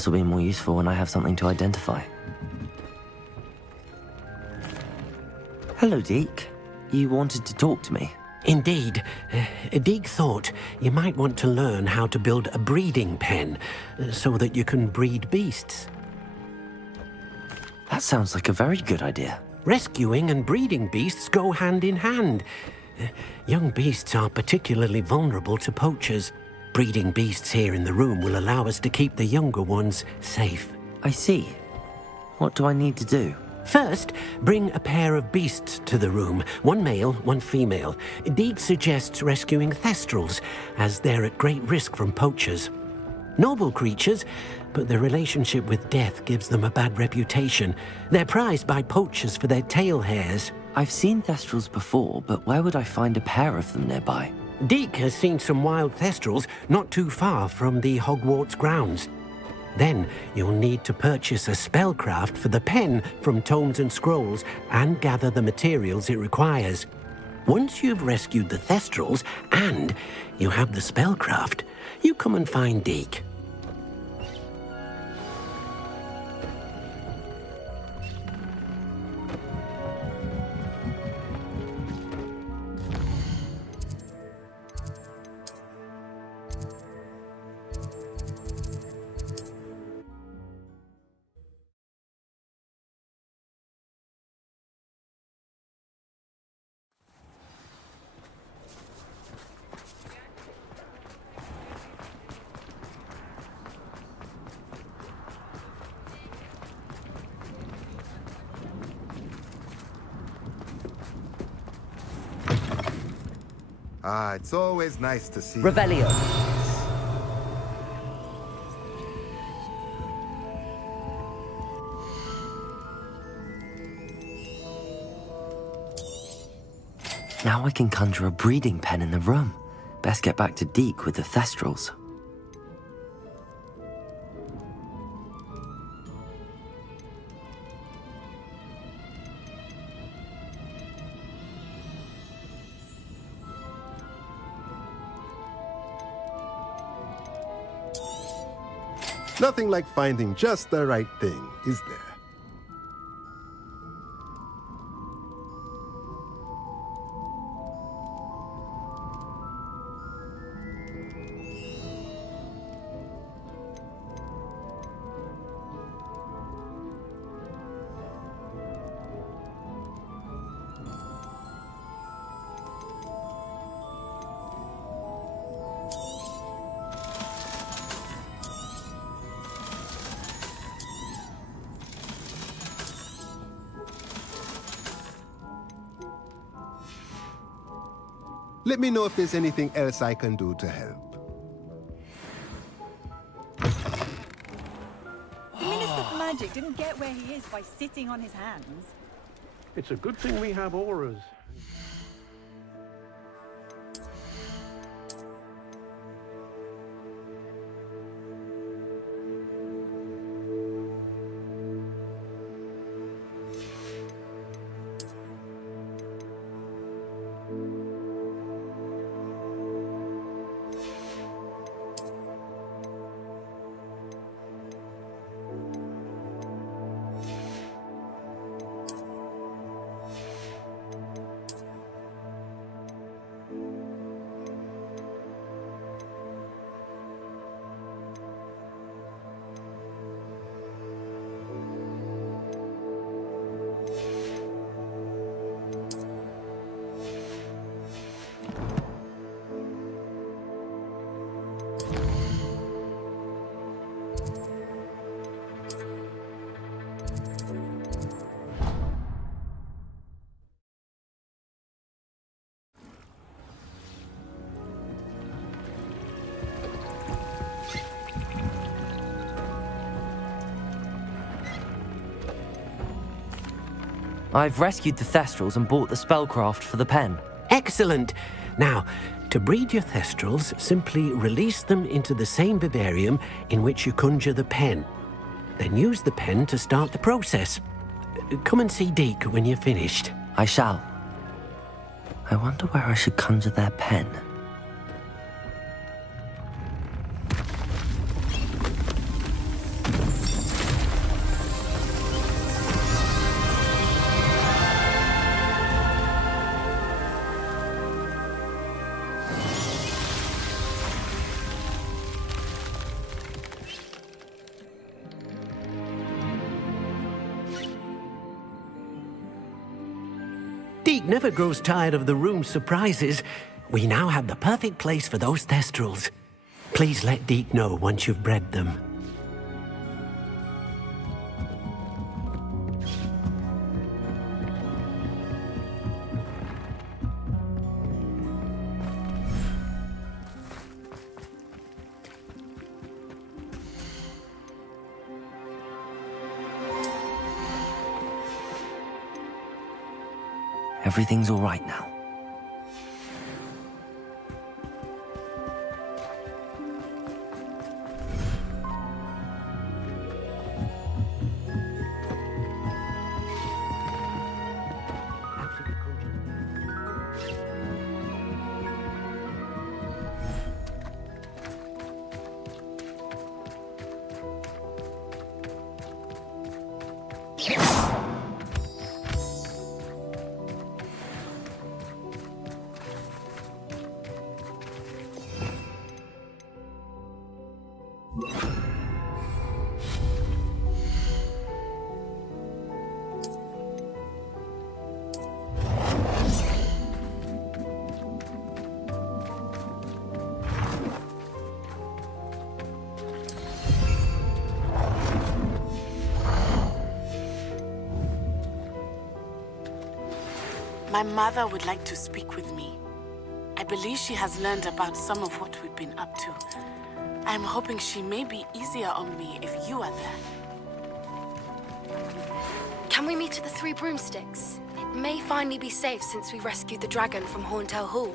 This will be more useful when I have something to identify. Hello, Deke. You wanted to talk to me? Indeed. Deek thought you might want to learn how to build a breeding pen so that you can breed beasts. That sounds like a very good idea. Rescuing and breeding beasts go hand in hand. Young beasts are particularly vulnerable to poachers. Breeding beasts here in the room will allow us to keep the younger ones safe. I see. What do I need to do? First, bring a pair of beasts to the room. One male, one female. Deek suggests rescuing thestrals, as they're at great risk from poachers. Noble creatures, but their relationship with death gives them a bad reputation. They're prized by poachers for their tail hairs. I've seen thestrals before, but where would I find a pair of them nearby? Deek has seen some wild thestrals not too far from the Hogwarts grounds. Then you'll need to purchase a spellcraft for the pen from Tomes and Scrolls and gather the materials it requires. Once you've rescued the thestrals and you have the spellcraft, you come and find Deek. It's always nice to see. Revelio. Now I can conjure a breeding pen in the room. Best get back to Deke with the thestrals. Nothing like finding just the right thing, is there? Let me know if there's anything else I can do to help. The Minister for Magic didn't get where he is by sitting on his hands. It's a good thing we have auras. I've rescued the thestrals and bought the spellcraft for the pen. Excellent! Now, to breed your thestrals, simply release them into the same vivarium in which you conjure the pen. Then use the pen to start the process. Come and see Deke when you're finished. I shall. I wonder where I should conjure their pen. Deke never grows tired of the room's surprises. We now have the perfect place for those thestrals. Please let Deke know once you've bred them. Everything's all right now. My mother would like to speak with me. I believe she has learned about some of what we've been up to. I'm hoping she may be easier on me if you are there. Can we meet at the Three Broomsticks? It may finally be safe since we rescued the dragon from Horntail Hall.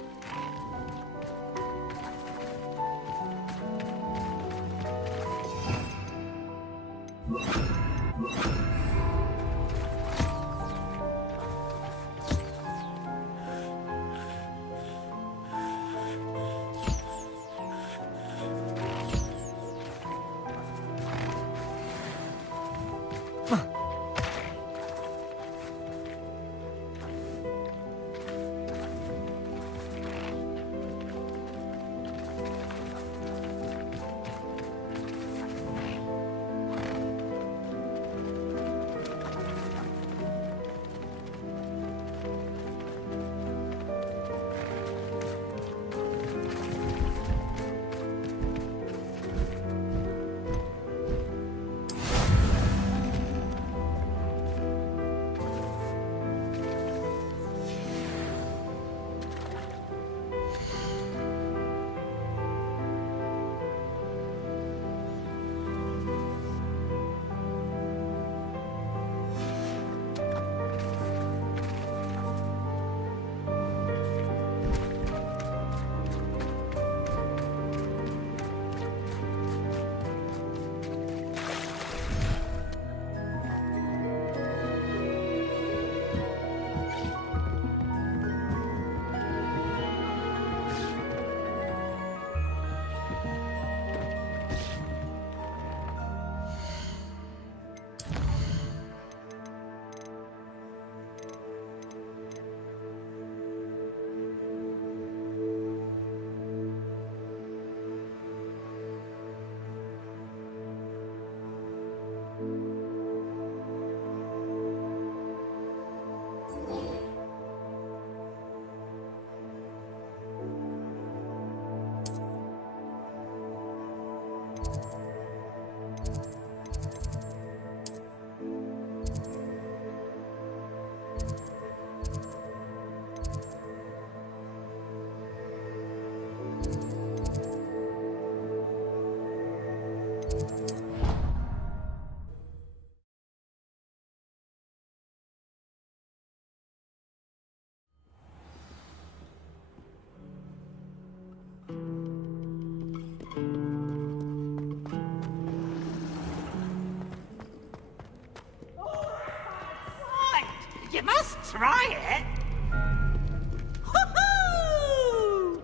You must try it. Woohoo!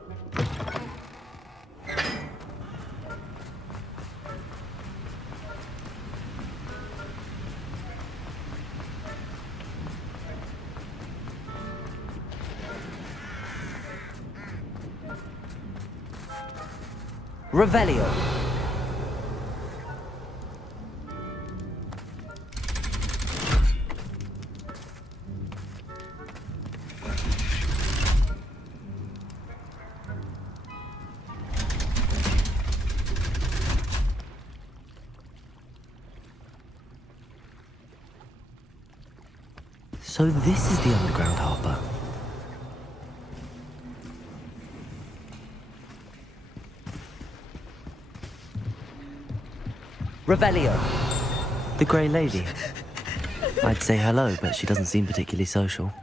Revelio. So this is the underground harbour. Revelio. The Grey Lady. I'd say hello, but she doesn't seem particularly social.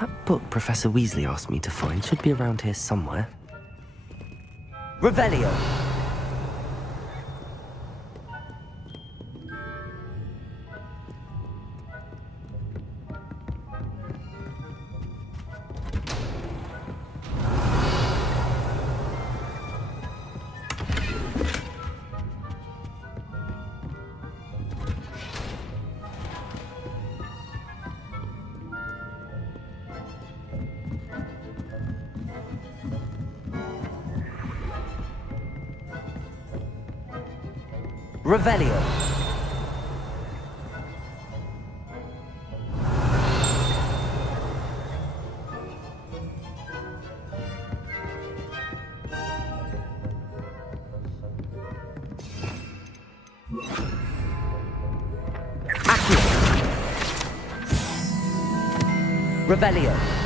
That book Professor Weasley asked me to find should be around here somewhere. Revelio. Revelio. Accio. Revelio.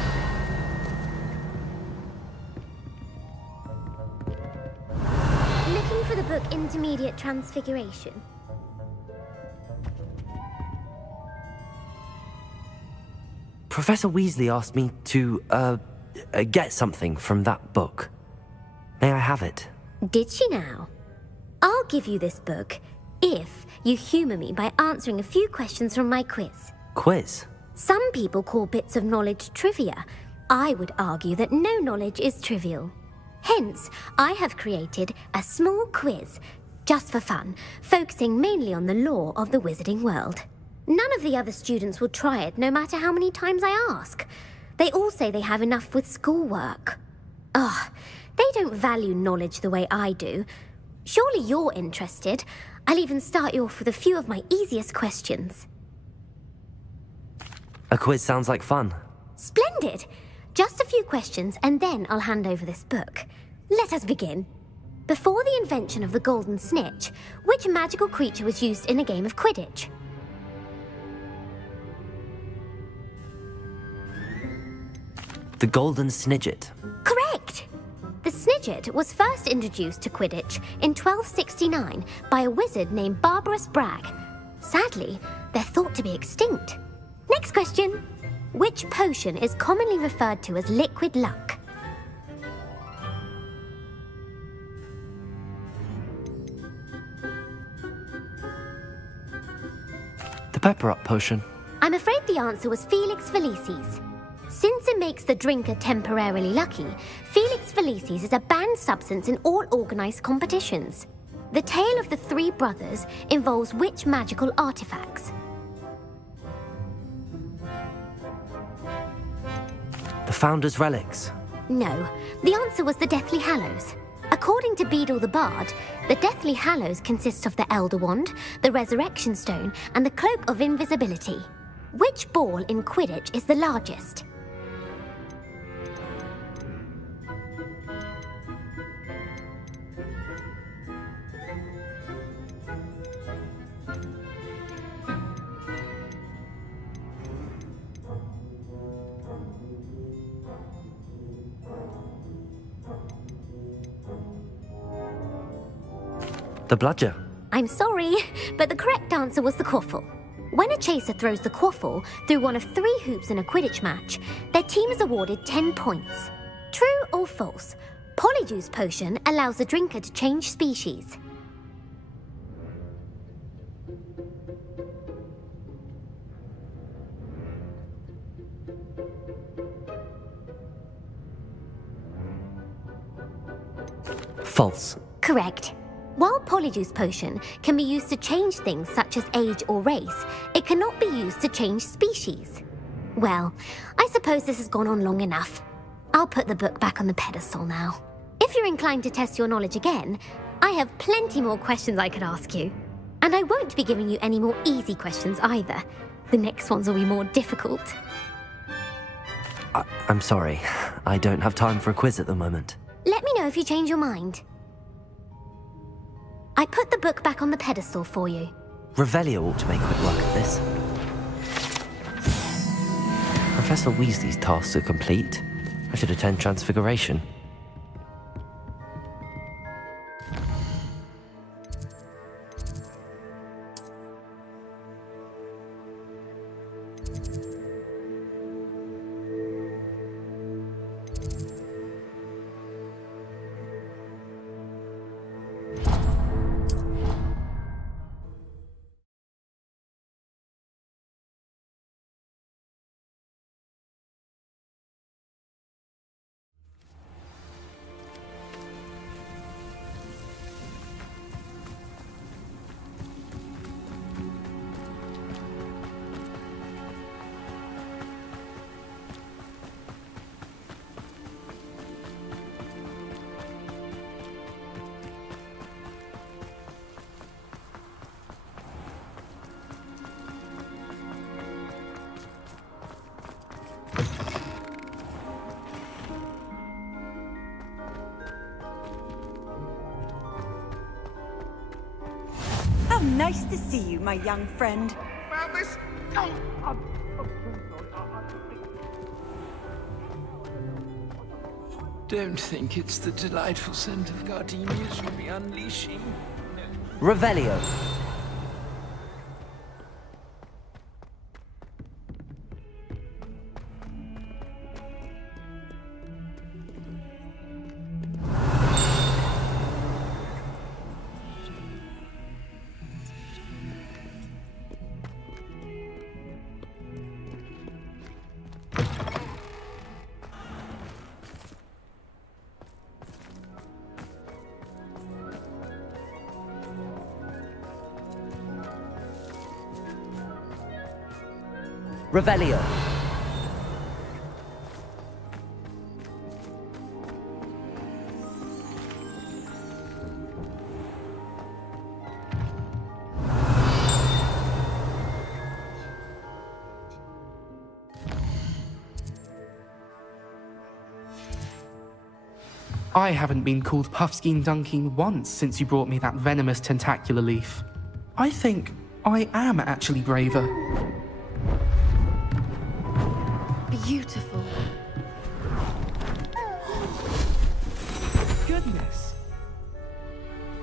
Looking for the book Intermediate Transfiguration. Professor Weasley asked me to, get something from that book. May I have it? Did she now? I'll give you this book if you humour me by answering a few questions from my quiz. Quiz? Some people call bits of knowledge trivia. I would argue that no knowledge is trivial. Hence, I have created a small quiz, just for fun, focusing mainly on the lore of the wizarding world. None of the other students will try it, no matter how many times I ask. They all say they have enough with schoolwork. Ugh, they don't value knowledge the way I do. Surely you're interested. I'll even start you off with a few of my easiest questions. A quiz sounds like fun. Splendid! Just a few questions, and then I'll hand over this book. Let us begin. Before the invention of the golden snitch, which magical creature was used in a game of Quidditch? The Golden Snidget. Correct! The Snidget was first introduced to Quidditch in 1269 by a wizard named Barbarous Bragg. Sadly, they're thought to be extinct. Next question. Which potion is commonly referred to as liquid luck? The Pepper Up potion. I'm afraid the answer was Felix Felicis. Since it makes the drinker temporarily lucky, Felix Felicis is a banned substance in all organised competitions. The tale of the three brothers involves which magical artifacts? The Founder's Relics. No, the answer was the Deathly Hallows. According to Beedle the Bard, the Deathly Hallows consists of the Elder Wand, the Resurrection Stone, and the Cloak of Invisibility. which ball in Quidditch is the largest? The bludger. I'm sorry, but the correct answer was the quaffle. When a chaser throws the quaffle through one of 3 hoops in a Quidditch match, their team is awarded 10 points. True or false? Polyjuice Potion allows the drinker to change species. False. Correct. While Polyjuice Potion can be used to change things such as age or race, it cannot be used to change species. Well, I suppose this has gone on long enough. I'll put the book back on the pedestal now. If you're inclined to test your knowledge again, I have plenty more questions I could ask you. And I won't be giving you any more easy questions either. The next ones will be more difficult. I'm sorry. I don't have time for a quiz at the moment. Let me know if you change your mind. I put the book back on the pedestal for you. Revelio ought to make quick work of this. Professor Weasley's tasks are complete. I should attend Transfiguration. Nice to see you, my young friend. Well, this... Don't think it's the delightful scent of gardenias you'll be unleashing. Revelio. Revelio. I haven't been called Puffskein Dunking once since you brought me that venomous tentacular leaf. I think I am actually braver. Beautiful. Goodness.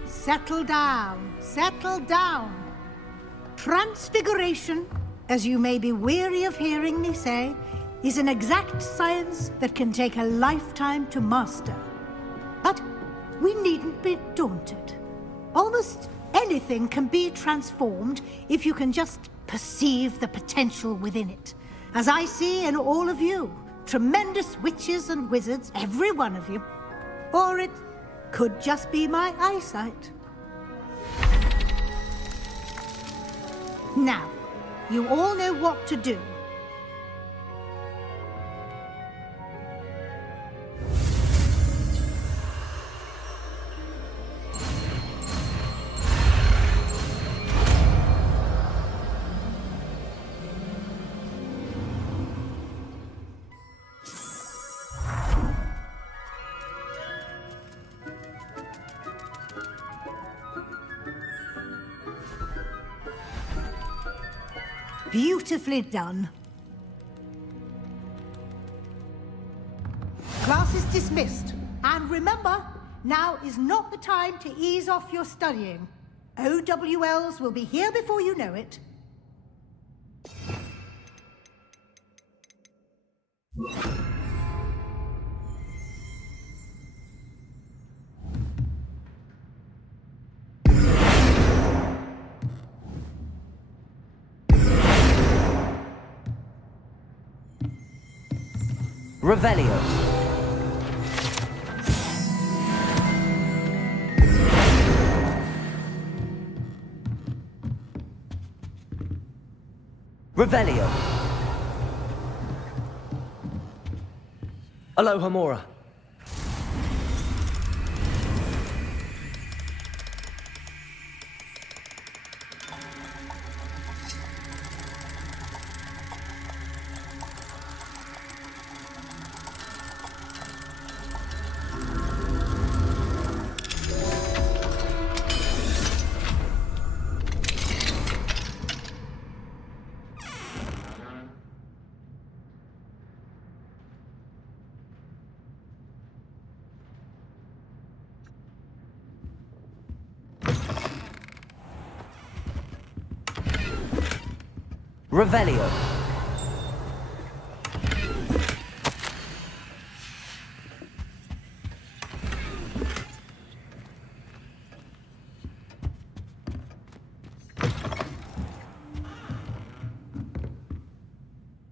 Settle down, settle down. Transfiguration, as you may be weary of hearing me say, is an exact science that can take a lifetime to master. But we needn't be daunted. Almost anything can be transformed if you can just perceive the potential within it. As I see in all of you, tremendous witches and wizards, every one of you. Or it could just be my eyesight. Now, you all know what to do. Beautifully done. Class is dismissed. And remember, now is not the time to ease off your studying. OWLs will be here before you know it. Revelio. Revelio. Alohomora. Revelio.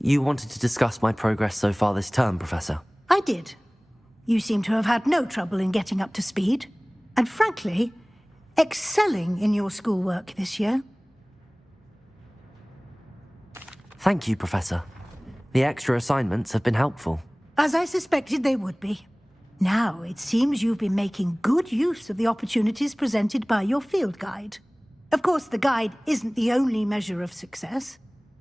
You wanted to discuss my progress so far this term, Professor? I did. You seem to have had no trouble in getting up to speed. And frankly, excelling in your schoolwork this year. Thank you, Professor. The extra assignments have been helpful. As I suspected they would be. Now, it seems you've been making good use of the opportunities presented by your field guide. Of course, the guide isn't the only measure of success.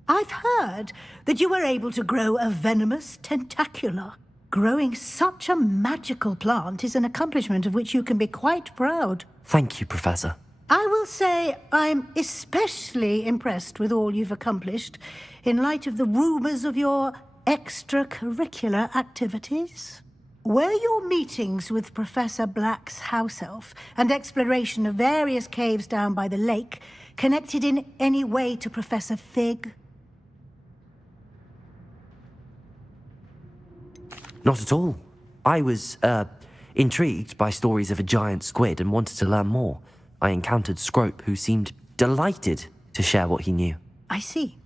I've heard that you were able to grow a venomous tentacula. Growing such a magical plant is an accomplishment of which you can be quite proud. Thank you, Professor. I will say I'm especially impressed with all you've accomplished in light of the rumors of your extracurricular activities. Were your meetings with Professor Black's house elf and exploration of various caves down by the lake connected in any way to Professor Fig? Not at all. I was, intrigued by stories of a giant squid and wanted to learn more. I encountered Scrope, who seemed delighted to share what he knew. I see.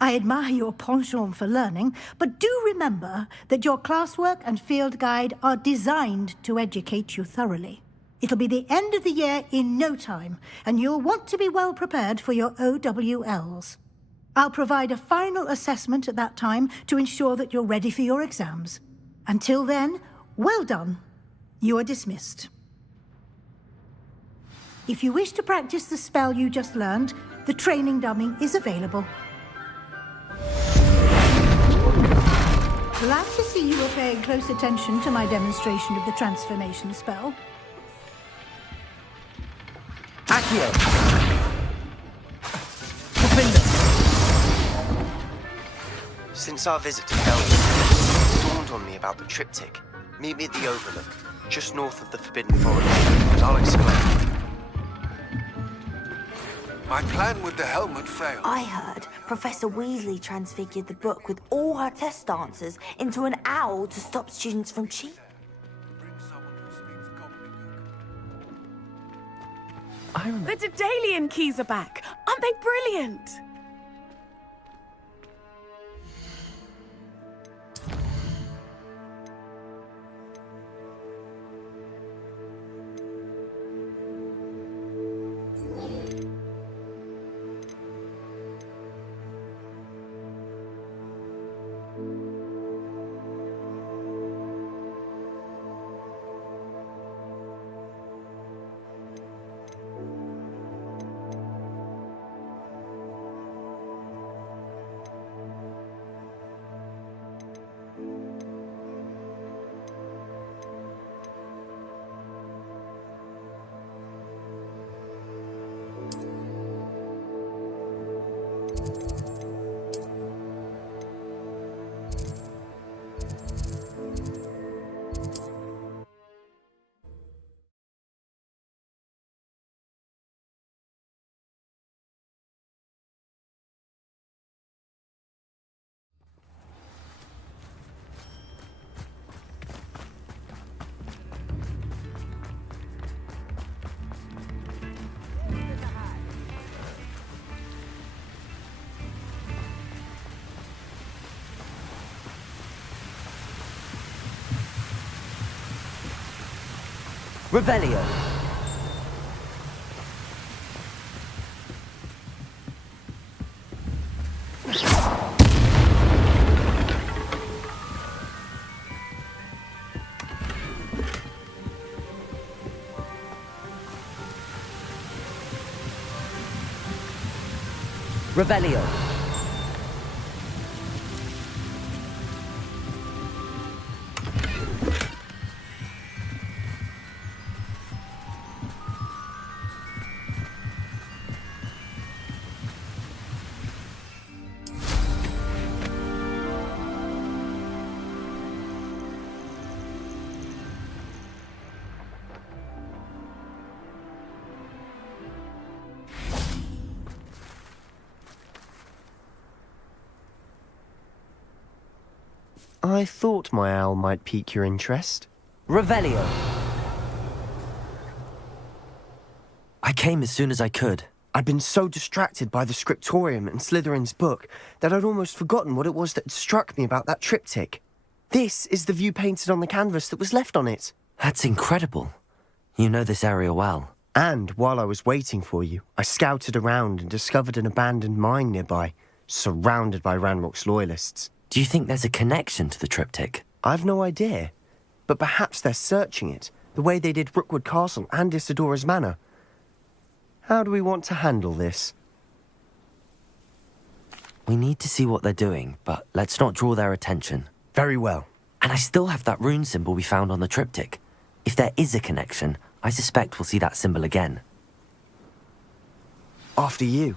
I admire your penchant for learning, but do remember that your classwork and field guide are designed to educate you thoroughly. It'll be the end of the year in no time, and you'll want to be well prepared for your OWLs. I'll provide a final assessment at that time to ensure that you're ready for your exams. Until then, well done. You are dismissed. If you wish to practice the spell you just learned, the training dummy is available. Glad to see you were paying close attention to my demonstration of the transformation spell. Accio! Since our visit to Belgium, it dawned on me about the triptych. Meet me at the Overlook, just north of the Forbidden Forest, and I'll explain. My plan with the helmet failed. I heard Professor Weasley transfigured the book with all her test answers into an owl to stop students from cheating. The Daedalian keys are back. Aren't they brilliant? Revelio. Revelio. I thought my owl might pique your interest. Revelio. I came as soon as I could. I'd been so distracted by the scriptorium and Slytherin's book that I'd almost forgotten what it was that had struck me about that triptych. This is the view painted on the canvas that was left on it. That's incredible. You know this area well. And while I was waiting for you, I scouted around and discovered an abandoned mine nearby, surrounded by Ranrock's loyalists. Do you think there's a connection to the triptych? I've no idea, but perhaps they're searching it, the way they did Rookwood Castle and Isidora's Manor. How do we want to handle this? We need to see what they're doing, but let's not draw their attention. Very well. And I still have that rune symbol we found on the triptych. If there is a connection, I suspect we'll see that symbol again. After you.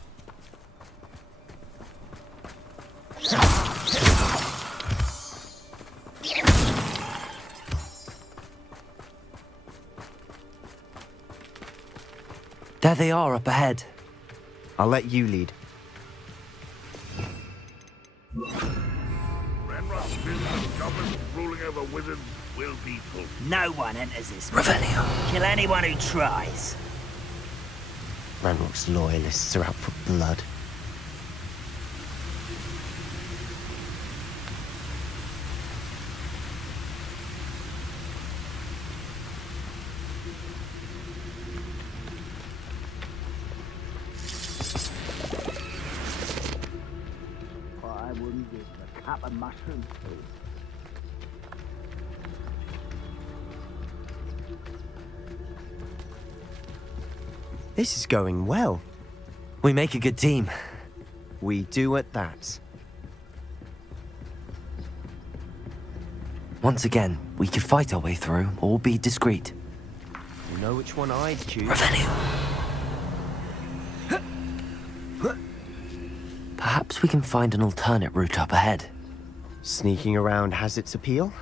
There they are up ahead. I'll let you lead. Ranrock's business of goblins ruling over wizards will be full. No one enters this. Revelio. Kill anyone who tries. Ranrock's loyalists are out for blood. I wouldn't give a cup of mushroom soup. This is going well. We make a good team. We do at that. Once again, we could fight our way through or be discreet. You know which one I'd choose. Revelio. Perhaps we can find an alternate route up ahead. Sneaking around has its appeal.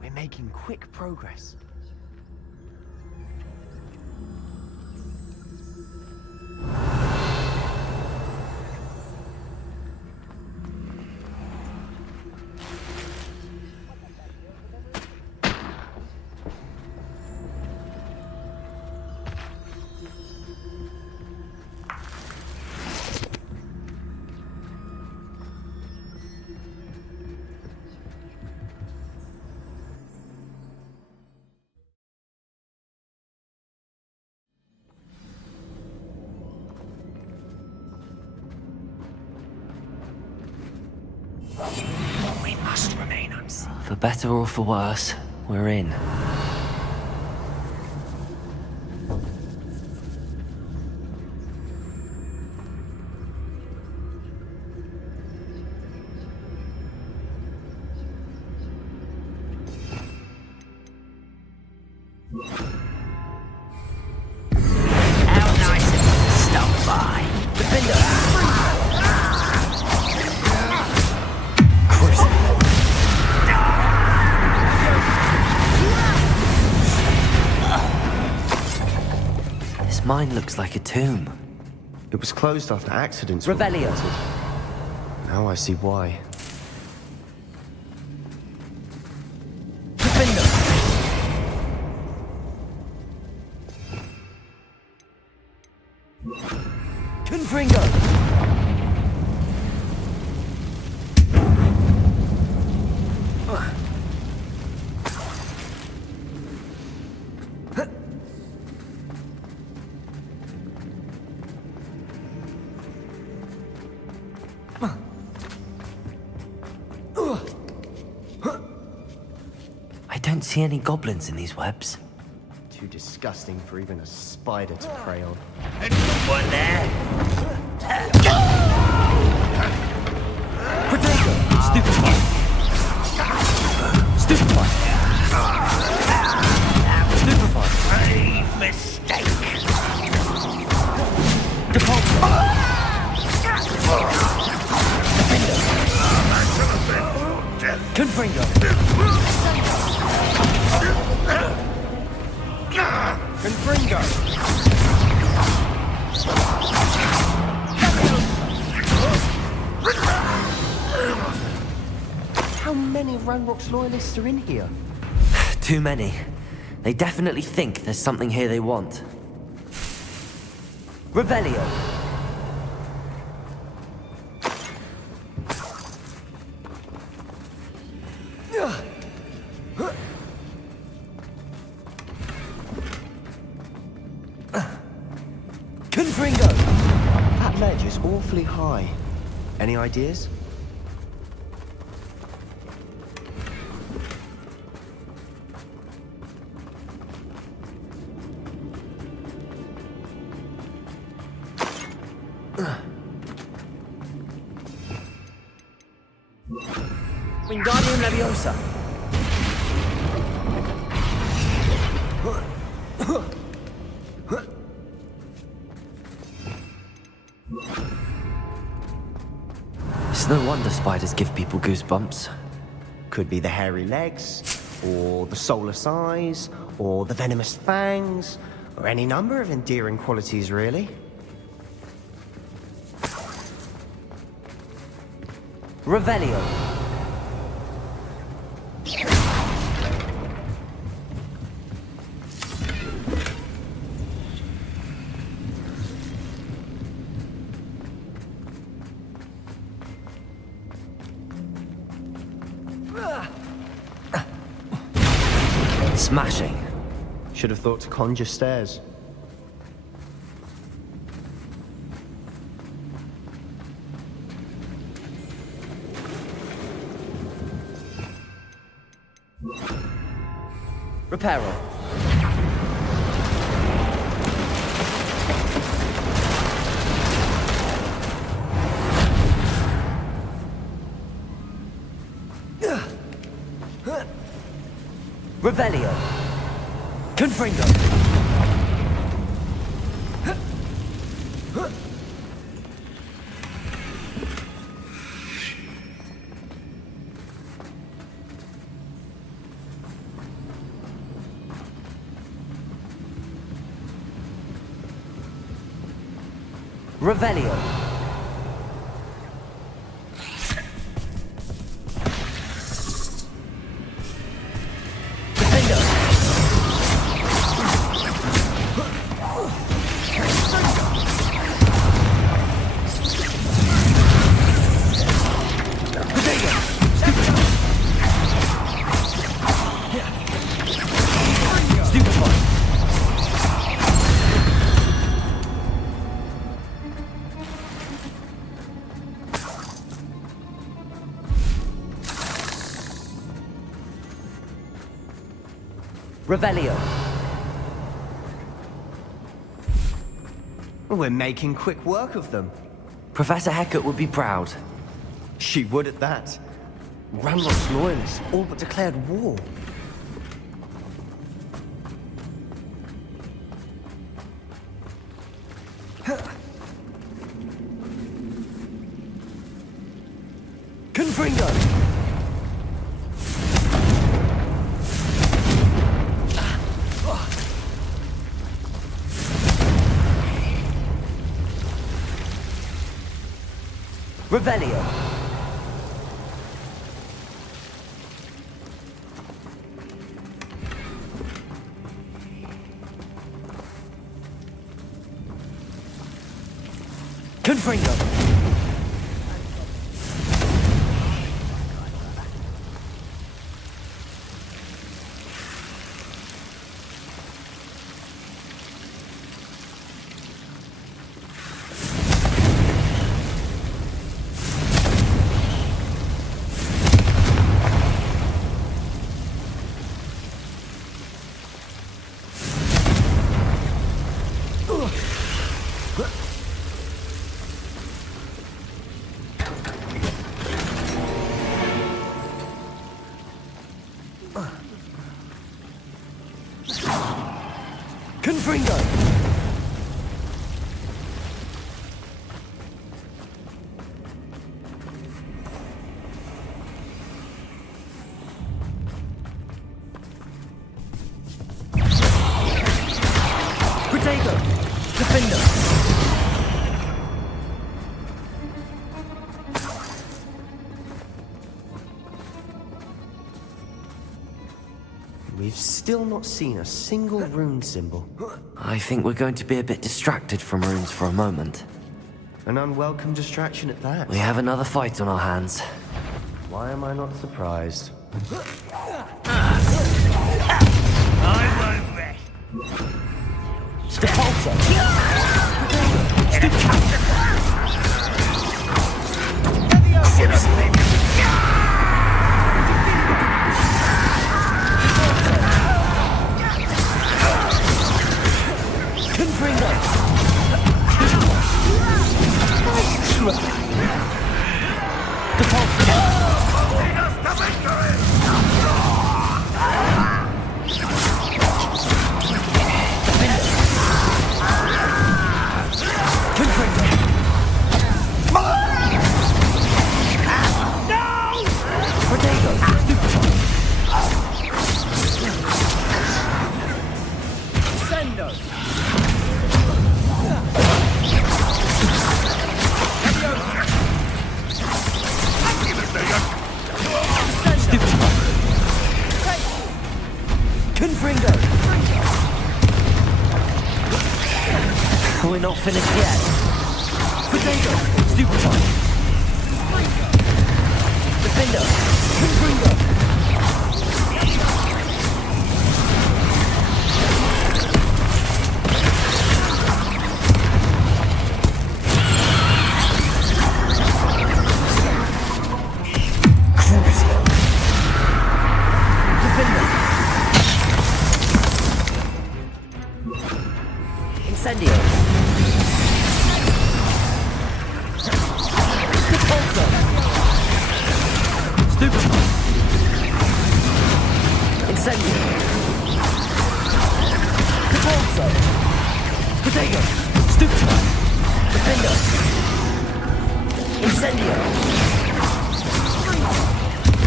We're making quick progress. We must remain unseen. For better or for worse, we're in. How nice of you to stop by. This mine looks like a tomb. It was closed after accidents were Revelio. reported. Now I see why. Confringo! don't see any goblins in these webs. Too disgusting for even a spider to prey on. Anyone there? Potato! Stupefy! Stupefy! Stupefy! Grave mistake. Confringo! Confringo! How many Ranrock's loyalists are in here? Too many. They definitely think there's something here they want. Revelio! Confringo! That ledge is awfully high. Any ideas? Wingardium Leviosa! It's no wonder spiders give people goosebumps. Could be the hairy legs, or the soulless eyes, or the venomous fangs, or any number of endearing qualities, really. Revelio! Smashing. Should have thought to conjure stairs. Reparo. Revelio. Confringo. Revelio. Revelio. We're making quick work of them. Professor Hecat would be proud. She would at that. Ranrock's loyalists all but declared war. Confringo! Revelio. Confringo. Confringo! Protego! Defender! We've still not seen a single rune symbol. I think we're going to be a bit distracted from runes for a moment. An unwelcome distraction at that. We have another fight on our hands. Why am I not surprised? We're not finished yet. Potato! Stupid one! Defender! Confringo! Incendio! Stupid! Incendio! Capolso! Potato! Stupid! Defender! Incendio!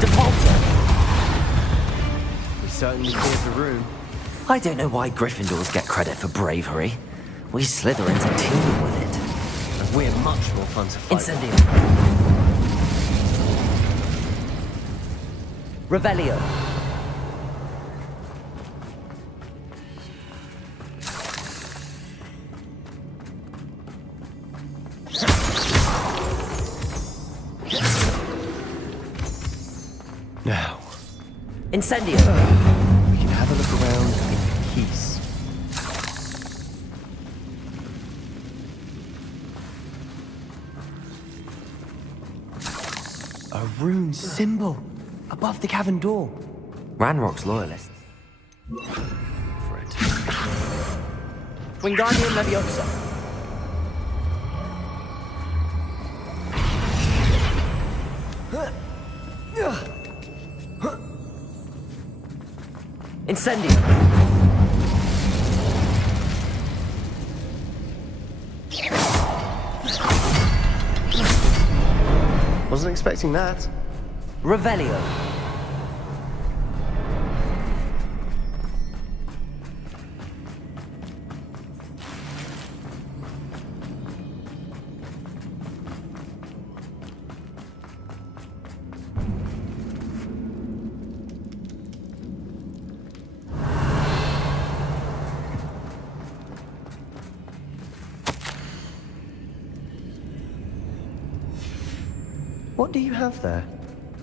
Depulso! We certainly cleared the room. I don't know why Gryffindors get credit for bravery. We Slytherins are teeming with it. And we're much more fun to fight. Incendio! Revelio! Now, Incendio! we can have a look around in peace. A rune symbol above the cavern door. Ranrock's loyalists. For it. Wingardium Leviosa! Incendio! Wasn't expecting that. Revelio! What do you have there?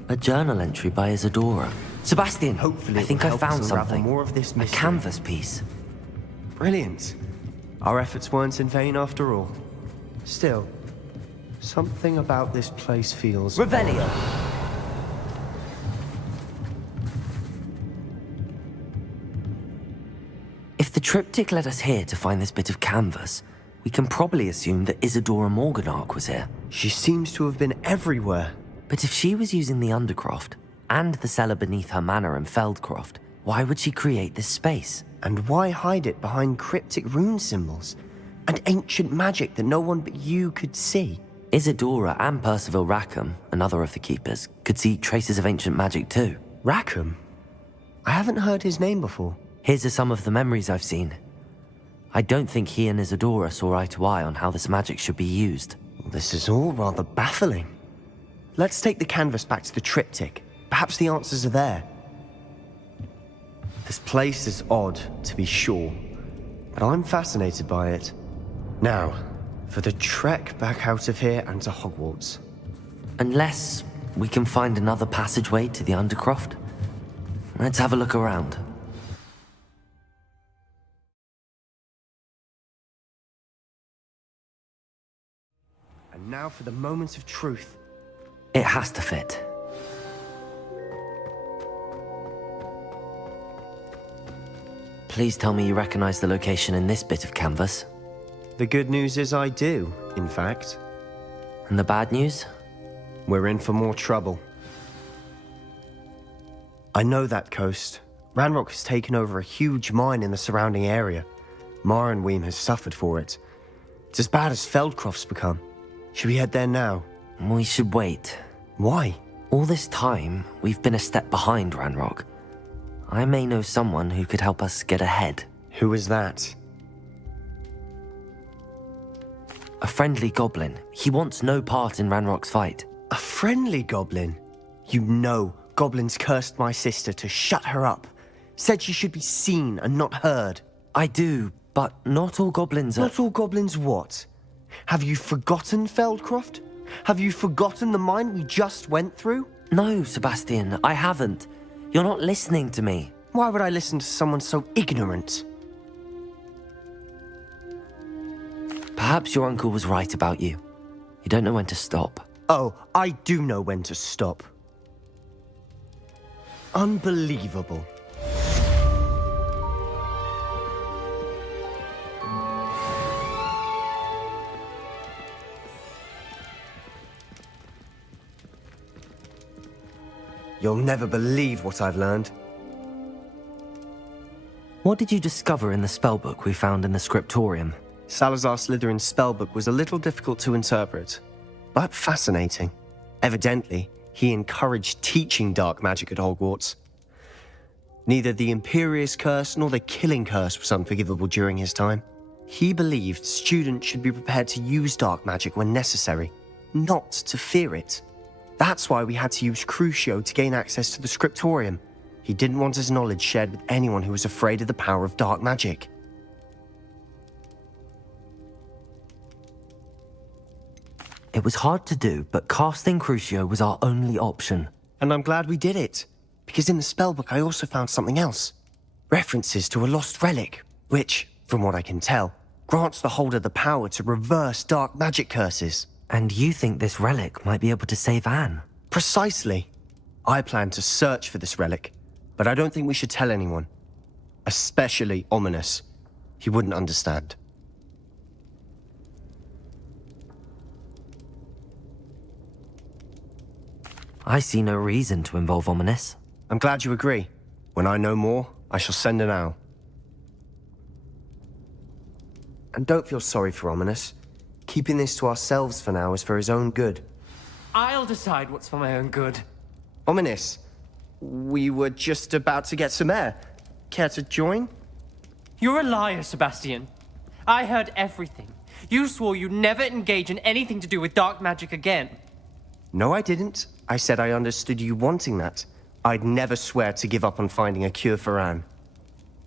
A journal entry by Isadora. Sebastian, Hopefully I think it I will help found us unravel something. more of this A mystery. canvas piece. Brilliant. Our efforts weren't in vain after all. Still, something about this place feels... Revelio! If the triptych led us here to find this bit of canvas, we can probably assume that Isadora Morganach was here. She seems to have been everywhere. But if she was using the Undercroft, and the cellar beneath her manor in Feldcroft, why would she create this space? And why hide it behind cryptic rune symbols? And ancient magic that no one but you could see? Isadora and Percival Rackham, another of the Keepers, could see traces of ancient magic too. Rackham? I haven't heard his name before. Here's some of the memories I've seen. I don't think he and Isadora saw eye to eye on how this magic should be used. This is all rather baffling. Let's take the canvas back to the triptych. Perhaps the answers are there. This place is odd, to be sure, but I'm fascinated by it. Now, for the trek back out of here and to Hogwarts. Unless we can find another passageway to the Undercroft. Let's have a look around. And now for the moment of truth. It has to fit. Please tell me you recognize the location in this bit of canvas. The good news is I do, in fact. And the bad news? We're in for more trouble. I know that coast. Ranrock has taken over a huge mine in the surrounding area. Marrenweem has suffered for it. It's as bad as Feldcroft's become. Should we head there now? We should wait. Why? All this time, we've been a step behind Ranrock. I may know someone who could help us get ahead. Who is that? A friendly goblin. He wants no part in Ranrock's fight. A friendly goblin? You know goblins cursed my sister to shut her up. Said she should be seen and not heard. I do, but not all goblins are... Not all goblins what? Have you forgotten Feldcroft? Have you forgotten the mine we just went through? No, Sebastian, I haven't. You're not listening to me. Why would I listen to someone so ignorant? Perhaps your uncle was right about you. You don't know when to stop. Oh, I do know when to stop. Unbelievable. You'll never believe what I've learned. What did you discover in the spellbook we found in the scriptorium? Salazar Slytherin's spellbook was a little difficult to interpret, but fascinating. Evidently, he encouraged teaching dark magic at Hogwarts. Neither the Imperious Curse nor the Killing Curse was unforgivable during his time. He believed students should be prepared to use dark magic when necessary, not to fear it. That's why we had to use Crucio to gain access to the scriptorium. He didn't want his knowledge shared with anyone who was afraid of the power of dark magic. It was hard to do, but casting Crucio was our only option. And I'm glad we did it, because in the spellbook I also found something else. References to a lost relic, which, from what I can tell, grants the holder the power to reverse dark magic curses. And you think this relic might be able to save Anne? Precisely. I plan to search for this relic, but I don't think we should tell anyone. Especially Ominous. He wouldn't understand. I see no reason to involve Ominous. I'm glad you agree. When I know more, I shall send an owl. And don't feel sorry for Ominous. Keeping this to ourselves for now is for his own good. I'll decide what's for my own good. Ominous, we were just about to get some air. Care to join? You're a liar, Sebastian. I heard everything. You swore you'd never engage in anything to do with dark magic again. No, I didn't. I said I understood you wanting that. I'd never swear to give up on finding a cure for Anne.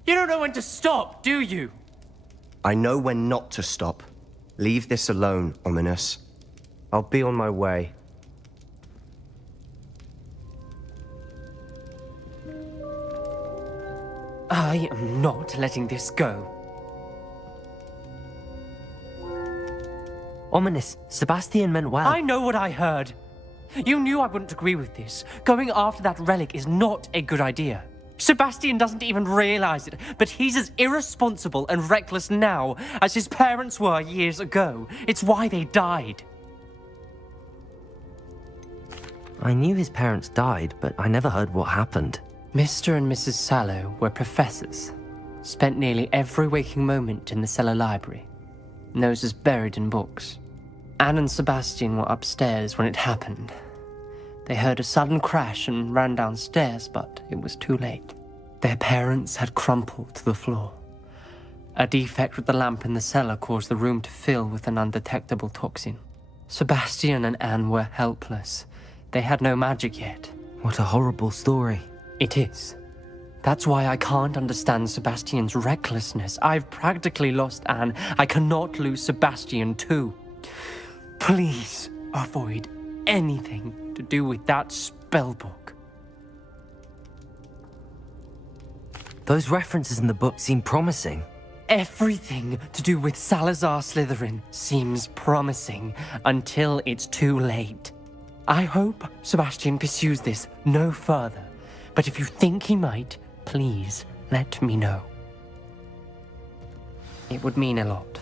You don't know when to stop, do you? I know when not to stop. Leave this alone, Ominous. I'll be on my way. I am not letting this go. Ominous, Sebastian meant well. I know what I heard. You knew I wouldn't agree with this. Going after that relic is not a good idea. Sebastian doesn't even realize it, but he's as irresponsible and reckless now as his parents were years ago. It's why they died. I knew his parents died, but I never heard what happened. Mr. and Mrs. Sallow were professors. Spent nearly every waking moment in the cellar library. Noses buried in books. Anne and Sebastian were upstairs when it happened. They heard a sudden crash and ran downstairs, but it was too late. Their parents had crumpled to the floor. A defect with the lamp in the cellar caused the room to fill with an undetectable toxin. Sebastian and Anne were helpless. They had no magic yet. What a horrible story. It is. That's why I can't understand Sebastian's recklessness. I've practically lost Anne. I cannot lose Sebastian too. Please avoid anything to do with that spellbook. Those references in the book seem promising. Everything to do with Salazar Slytherin seems promising until it's too late. I hope Sebastian pursues this no further, but if you think he might, please let me know. It would mean a lot.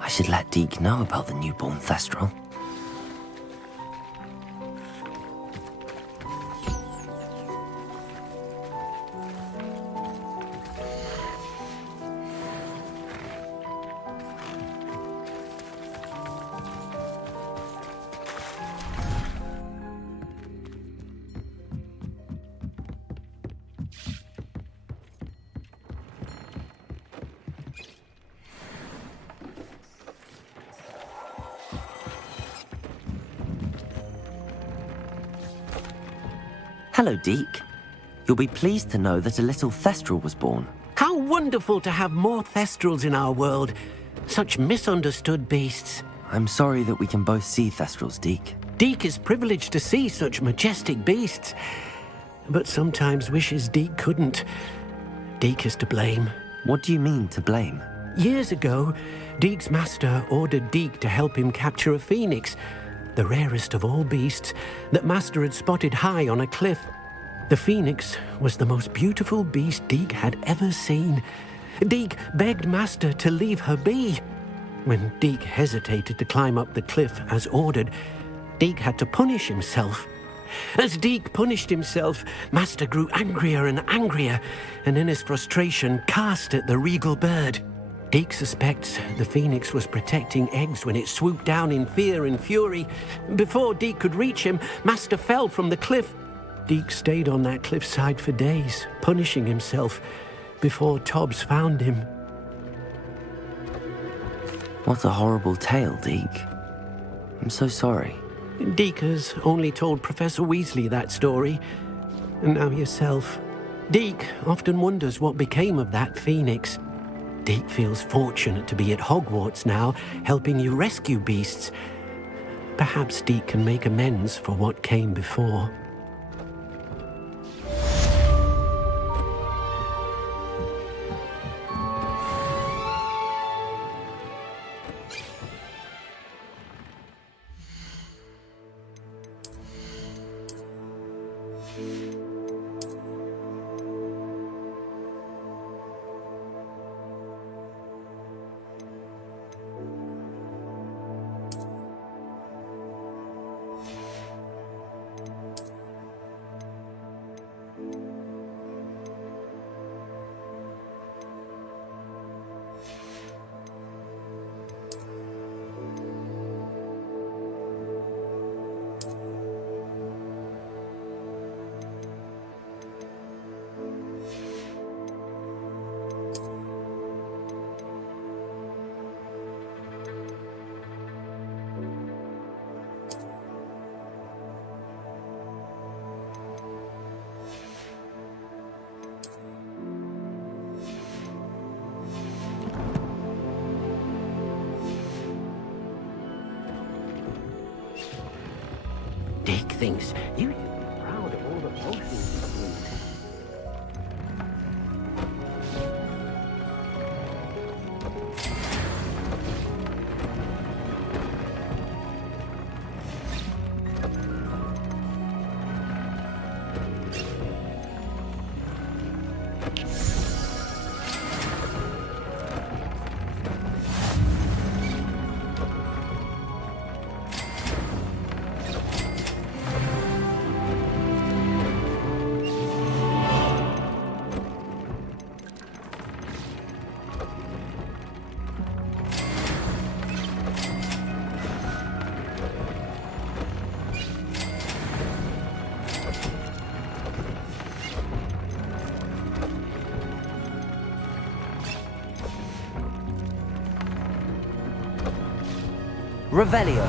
I should let Deke know about the newborn Thestral. Hello, Deke. You'll be pleased to know that a little Thestral was born. How wonderful to have more Thestrals in our world. Such misunderstood beasts. I'm sorry that we can both see Thestrals, Deke. Deke is privileged to see such majestic beasts, but sometimes wishes Deke couldn't. Deke is to blame. What do you mean, to blame? Years ago, Deek's master ordered Deek to help him capture a phoenix, the rarest of all beasts that Master had spotted high on a cliff. The phoenix was the most beautiful beast Deek had ever seen. Deek begged Master to leave her be. When Deek hesitated to climb up the cliff as ordered, Deek had to punish himself. As Deek punished himself, Master grew angrier and angrier, and in his frustration cast at the regal bird. Deek suspects the phoenix was protecting eggs when it swooped down in fear and fury. Before Deek could reach him, Master fell from the cliff. Deek stayed on that cliffside for days, punishing himself, before Tobbs found him. What a horrible tale, Deek. I'm so sorry. Deek has only told Professor Weasley that story, and now yourself. Deek often wonders what became of that phoenix. Deek feels fortunate to be at Hogwarts now, helping you rescue beasts. Perhaps Deek can make amends for what came before. Deek thinks you should be proud of all the potions you brewed. Revelio.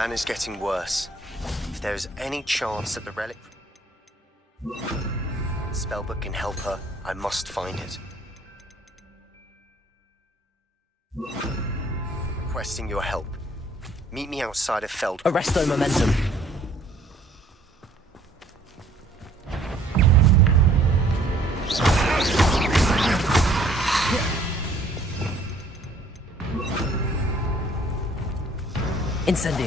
Anna's getting worse. If there is any chance that the relic spellbook can help her, I must find it. Requesting your help. Meet me outside of Feld. Arresto momentum. Incendio.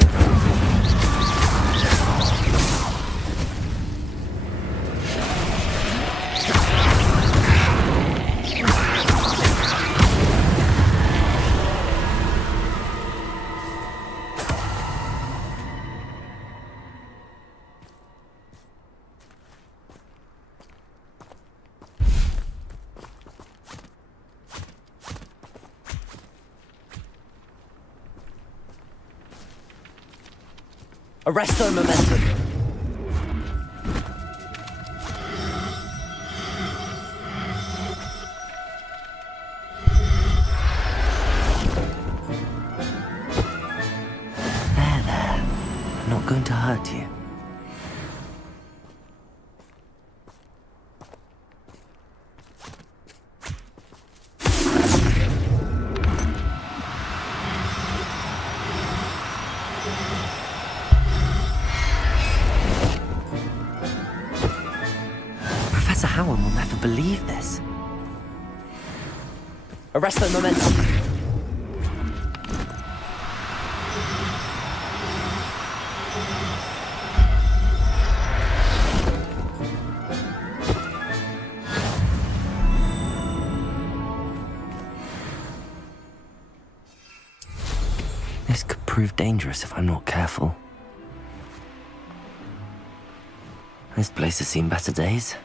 Arresto momentum. There. I'm not going to hurt you. Howard will never believe this. Arresto momentum. This could prove dangerous if I'm not careful. This place has seen better days.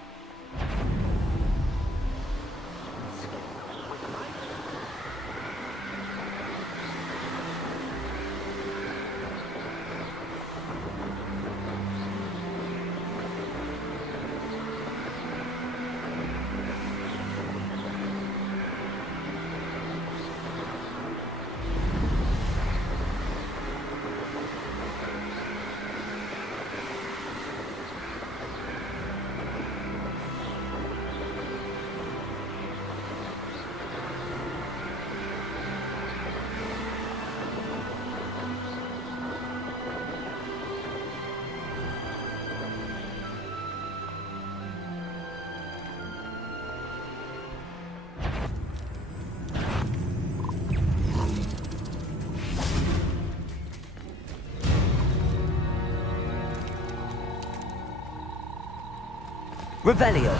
Revelio.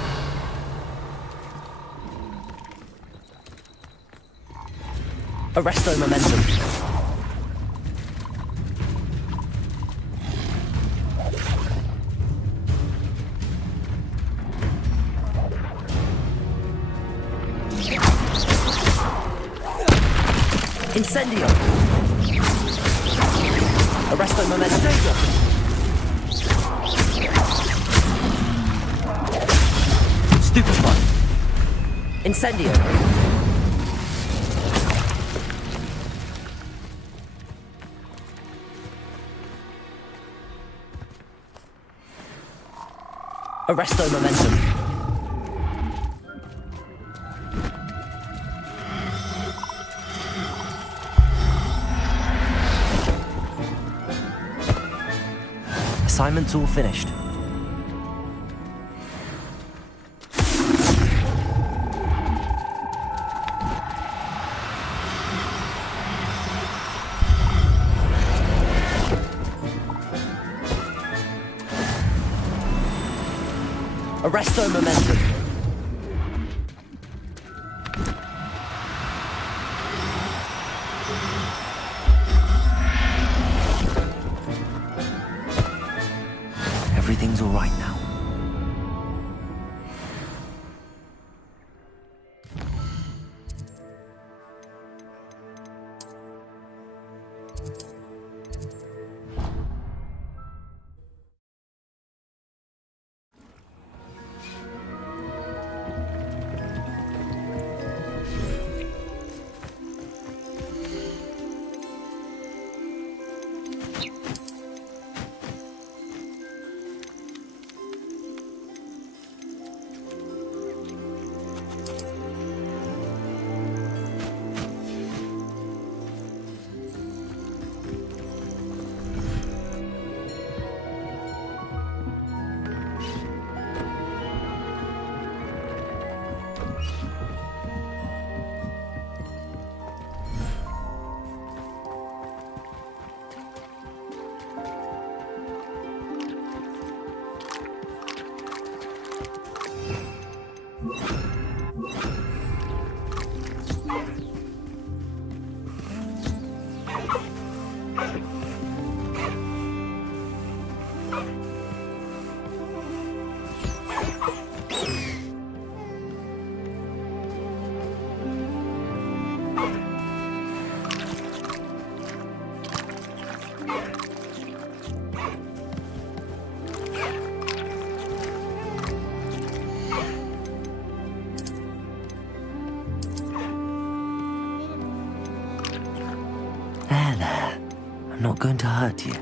Arresto momentum. Incendio. Arresto momentum. Stupefy. Incendio. Arresto momentum. Assignment's all finished. Arresto momentum. Everything's all right now. There. I'm not going to hurt you.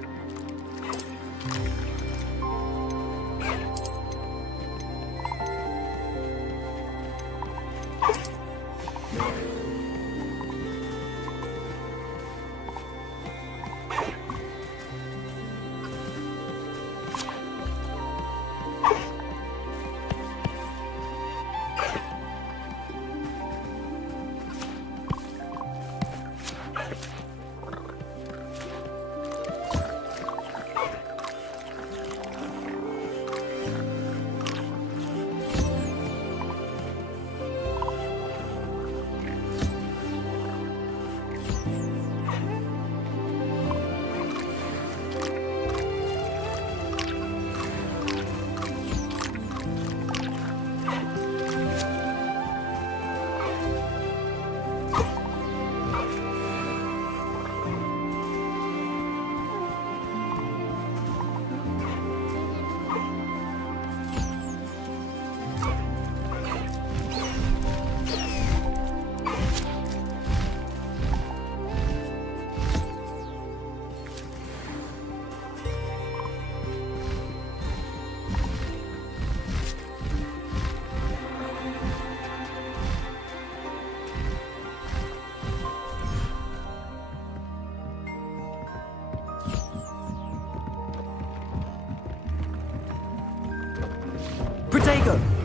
Protego!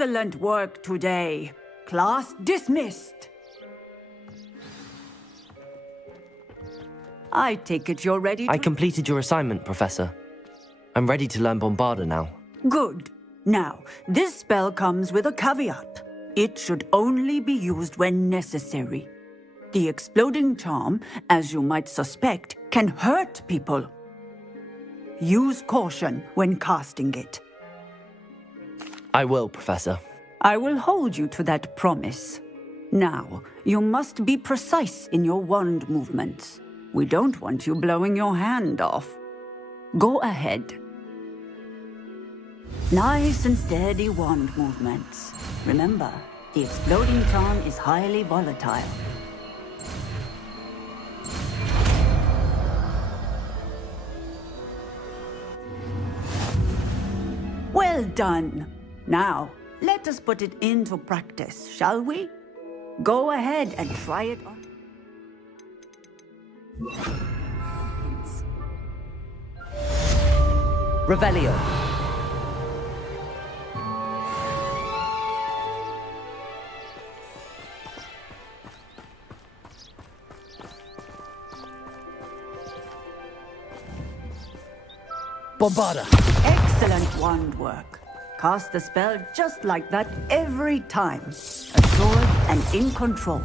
Excellent work today. Class dismissed. I take it you're ready to... I completed your assignment, Professor. I'm ready to learn Bombarda now. Good. Now, this spell comes with a caveat. It should only be used when necessary. The exploding charm, as you might suspect, can hurt people. Use caution when casting it. I will, Professor. I will hold you to that promise. Now, you must be precise in your wand movements. We don't want you blowing your hand off. Go ahead. Nice and steady wand movements. Remember, the exploding charm is highly volatile. Well done. Now, let us put it into practice, shall we? Go ahead and try it on. Revelio. Bombarda. Excellent wand work. Cast the spell just like that every time. Assured and in control.